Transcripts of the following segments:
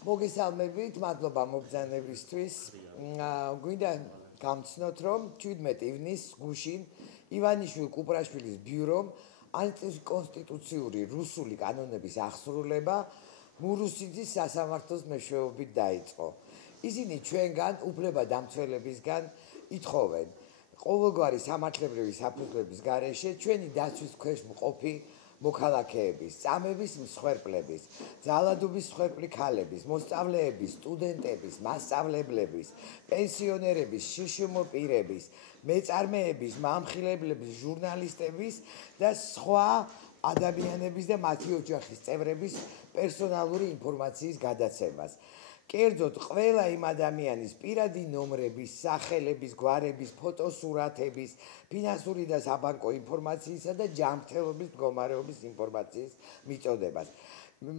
მოგესალმებით, მადლობა მობრძანებისთვის. გვინდა გამცნოთ, რომ 17 ივნისს გუშინ ივანიშვილ-კუპრაშვილის ბიურომ ანტიკონსტიტუციური რუსული კანონების აღსრულება მურუსიძის სასამართლოს მეშვეობით დაიწყო. ისინი ჩვენგან, უფლებადამცველებისგან ითხოვენ ყოველგვარი სამართლებრივი საფუძვლების გარეშე ჩვენი დაცვის ქვეშ მყოფი მოქალაქეების, წამების მსხვერპლების, ძალადობის მსხვერპლი ქალების, მოსწავლეების, სტუდენტების, მასწავლებლების, პენსიონერების, შიშიმო პირების, მეწარმეების, მამხილებლების, ჟურნალისტების და სხვა ადამიანების და მათი ოჯახის წევრების პერსონალური ინფორმაციის გადაცემას. კერძოდ, ყველა იმ ადამიანის პირადი ნომრების, სახელების, გვარების, ფოტოსურათების, ფინანსური და საბანკო ინფორმაციისა და ჯანმრთელობის მდგომარეობის ინფორმაციის მიწოდებას.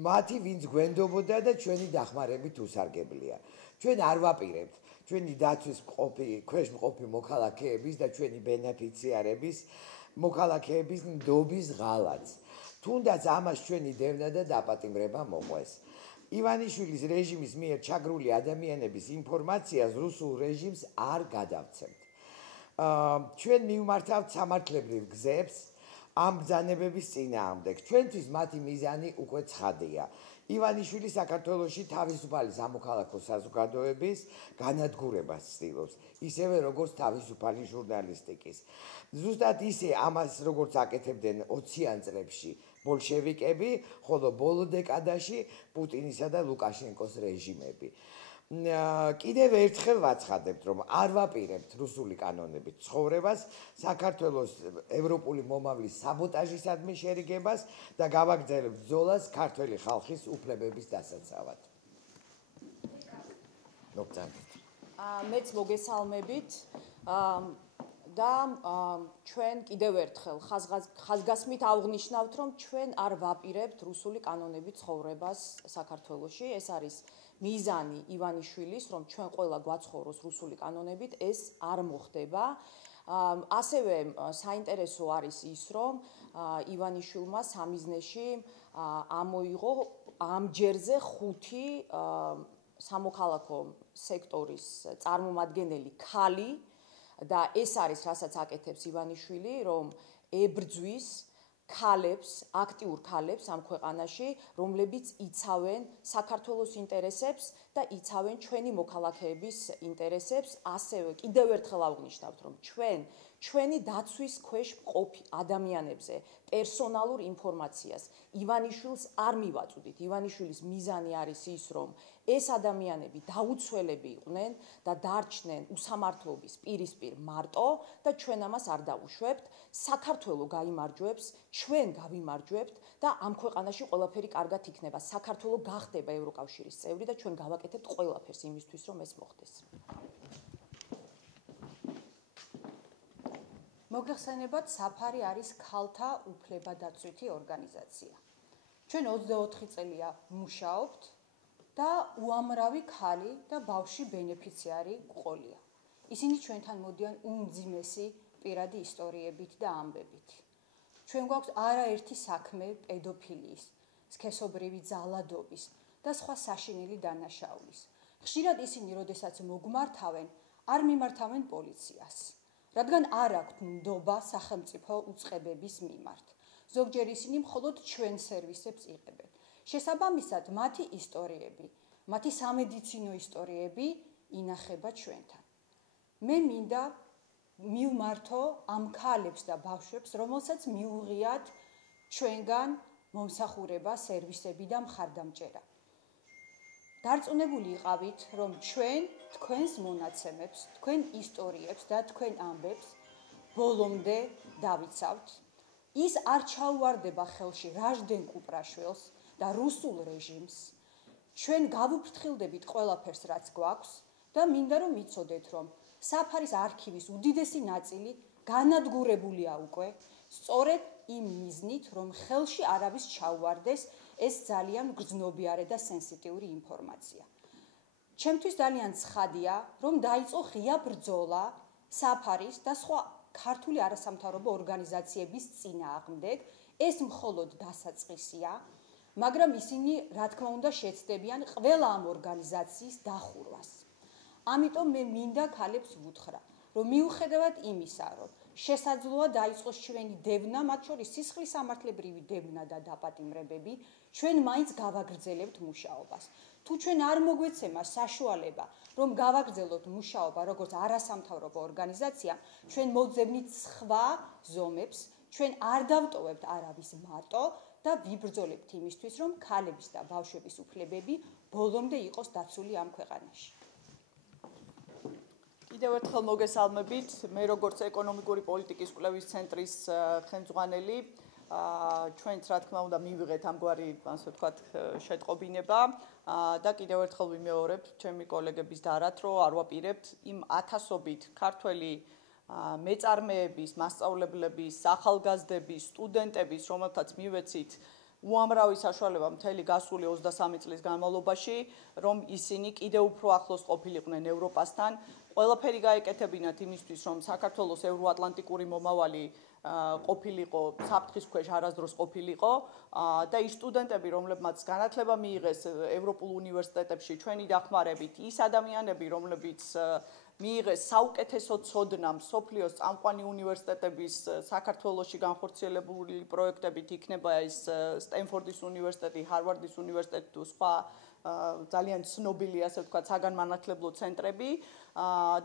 მათი ვინც გვენდობოდა და ჩვენი დახმარებით უსარგებლია. ჩვენ არ ვაპირებთ ჩვენი დაცვის ქვეშ მყოფი მოქალაქეების და ჩვენი ბენეფიციარების მოქალაქეების ნდობის ღალატს. თუნდაც ამას ჩვენი დევნა და დაპატიმრება მოყვეს. ივანიშვილის რეჟიმის მიერ ჩაგრული ადამიანების ინფორმაციას რუსულ რეჟიმს არ გადავცემთ. ჩვენ მივმართავთ სამართლებრივ გზებს ამ ბრძანებების წინააღმდეგ. ჩვენთვის მათი მიზანი უკვე ცხადია. ივანიშვილი საქართველოში თავისუფალი სამოქალაქო საზოგადოების განადგურებას ცდილობს, ისევე როგორც თავისუფალი ჟურნალისტიკის. ზუსტად ისე ამას როგორც აკეთებდნენ 20-იან წლებში ბოლშევიკები, ხოლო ბოლო დეკადაში პუტინისა და ლუკაშენკოს რეჟიმები. კიდევ ერთხელ ვაცხადებთ, რომ არ ვაპირებთ რუსული კანონებით ცხოვრებას, საქართველოს ევროპული მომავლის საბოტაჟისადმი შერიგებას და გავაგრძელებთ ბრძოლას ქართველი ხალხის უფლებების დასაცავად. მეც მოგესალმებით და ჩვენ კიდევ ერთხელ ხაზგასმით აღნიშნავთ, რომ ჩვენ არ ვაპირებთ რუსული კანონებით ცხოვრებას საქართველოში. ეს არის მიზანი ივანიშვილის, რომ ჩვენ ყველა გვაცხოვროს რუსული კანონებით, ეს არ მოხდება. ასევე საინტერესო არის ის, რომ ივანიშვილმა სამიზნეში ამოიღო ამჯერზე 5 სამოქალაქო სექტორის წარმომადგენელი ქალი და ეს არის, რასაც აკეთებს ივანიშვილი, რომ ებრძვის ქალებს, აქტიურ ქალებს ამ ქვეყანაში, რომლებიც იცავენ საქართველოს ინტერესებს და იცავენ ჩვენი მოქალაქეების ინტერესებს. ასევე კიდევ ერთხელ აღნიშნავთ, რომ ჩვენი დაცვის ქვეშ მყოფი ადამიანებზე პერსონალურ ინფორმაციას ივანიშვილს არ მივაწვდით. ივანიშვილის მიზანი არის ის, რომ ეს ადამიანები დაუცველები იყვნენ და დარჩნენ უსამართლობის პირისპირ მარტო და ჩვენ ამას არ დავუშვებთ. საქართველო გაიმარჯვებს, ჩვენ გავიმარჯვებთ და ამ ქვეყანაში ყველაფერი კარგად იქნება. საქართველო გახდება ევროკავშირის წევრი და ჩვენ გავაკეთებთ ყველაფერს იმისთვის, რომ ეს მოხდეს. მოგეხსენებათ, საფარი არის ქალთა უფლებადაცვითი ორგანიზაცია. ჩვენ 24 წელია მუშაობთ და უამრავი ქალი და ბავშვი ბენეფიციარი გვყოლია. ისინი ჩვენთან მოდიან უმძიმესი პირადი ისტორიებით და ამბებით. ჩვენ გვაქვს არაერთი საქმე პედოფილიის, სქესობრივი ძალადობის და სხვა საშინელი დანაშაულის. ხშირად ისინი, როდესაც მოგმართავენ, არ მიმართავენ პოლიციას, რადგან არ აქვთ ნდობა სახელმწიფო უწყებების მიმართ. ზოგჯერ ისინი მხოლოდ ჩვენ სერვისებს იღებენ. შესაბამისად, მათი ისტორიები, მათი სამედიცინო ისტორიები ინახება ჩვენთან. მე მინდა მივმართო ამ ქალებს და ბავშვებს, რომელსაც მიუღიათ ჩვენგან მომსახურება, სერვისები და მხარდამჭერა. დარწმუნებული იყავით, რომ ჩვენ თქვენს მონაცემებს, თქვენ ისტორიებს და თქვენ ამბებს ბოლომდე დავიცავთ. ის არ ჩაუვარდება ხელში რაჟდენ კუპრაშვილს და რუსულ რეჟიმს. ჩვენ გავუფრთხილდებით ყველაფერს, რაც გვაქვს და მინდა რომ იცოდეთ, რომ საფარის არქივის უდიდესი ნაწილი განადგურებულია უკვე, სწორედ იმ მიზნით, რომ ხელში არავის ჩაუვარდეს ეს ძალიან გრძნობიარე და სენსიტიური ინფორმაცია. ჩემთვის ძალიან ცხადია, რომ დაიწყო ღია ბრძოლა საფარის და სხვა ქართული არასამთავრობო ორგანიზაციების წინააღმდეგ. ეს მხოლოდ დასაწყისია. მაგრამ ისინი, რა თქმა უნდა, შეცდებიან ყველა ამ ორგანიზაციის დახურვას. ამიტომ მე მინდა ქალებს ვუთხრა, რომ მიუხედავად იმისა, რომ შესაძლოა დაიწყოს ჩვენი დევნა, მათ შორის სისხლის სამართლებრივი დევნა და დაპატიმრებები, ჩვენ მაინც გავაგრძელებთ მუშაობას. თუ ჩვენ არ მოგვეცემა საშუალება, რომ გავაგრძელოთ მუშაობა როგორც არასამთავრობო ორგანიზაცია, ჩვენ მოვძებნით სხვა ზომებს, ჩვენ არ დავტოვებთ არავის მარტო და ვიბრძოლებთ იმისთვის, რომ ქალების და ბავშვების უფლებები ბოლომდე იყოს დაცული ამ ქვეყანაში. კიდევ ერთხელ მოგესალმებით, მე როგორც ეკონომიკური პოლიტიკის კვლევის ცენტრის ხელმძღვანელი, ჩვენც რა თქმა უნდა მივიღეთ ამგვარი, ასე ვთქვათ, შეტყობინება და კიდევ ერთხელ ვიმეორებ ჩემი კოლეგების დარათ, რომ არ ვაპირებთ იმ ათასობით ქართველი მეწარმეების, მასწავლებლების, ახალგაზრდების, სტუდენტების, რომელთაც მივეცით უამრავი საშუალება მთელი გასული 23 წლის განმავლობაში, რომ ისინი კიდევ უფრო ახლოს ყოფილიყვნენ ევროპასთან, ყველაფერი გაეკეთებინათ იმისთვის, რომ საქართველოს ევროატლანტიკური მომავალი ყოფილიყო, საფრთხის ქვეშ არასდროს ყოფილიყო და ის სტუდენტები, რომლებმაც განათლება მიიღეს ევროპულ უნივერსიტეტებში ჩვენი დახმარებით, ის ადამიანები, რომლებიც მიიღეს საუკეთესო ცოდნა მსოფლიოს წამყვანი უნივერსიტეტების საქართველოში განხორციელებული პროექტებით, იქნება ეს სტენფორდის უნივერსიტეტი, ჰარვარდის უნივერსიტეტი თუ სხვა ძალიან ცნობილი, ასე ვთქვათ, საგანმანათლებლო ცენტრები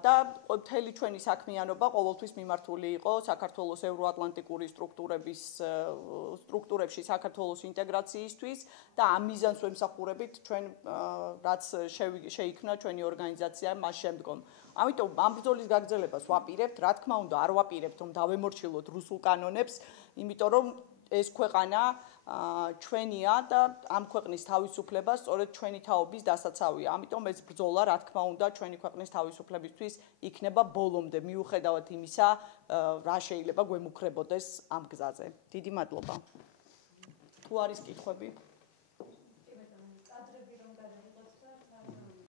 და მთელი ჩვენი საქმიანობა ყოველთვის მიმართული იყო საქართველოს ევროატლანტიკური სტრუქტურებში საქართველოს ინტეგრაციისთვის და ამ მიზანს ვემსახურებით ჩვენ რაც შეიქმნა ჩვენი ორგანიზაცია მას შემდგომ. ამიტომ ამ ბრძოლის გაგრძელებას ვაპირებთ, რა თქმა უნდა, არ ვაპირებთ, რომ დავემორჩილოთ რუსულ კანონებს, იმიტომ რომ ეს ქვეყანა ჩვენია და ამ ქვეყნის თავისუფლება სწორედ ჩვენი თაობის დასაცავია. ამიტომ ეს ბრძოლა, რა თქმა უნდა, ჩვენი ქვეყნის თავისუფლებისთვის იქნება ბოლომდე, მიუხედავად იმისა, რა შეიძლება გვემუქრებოდეს ამ გზაზე. დიდი მადლობა. თუ არის კითხვები?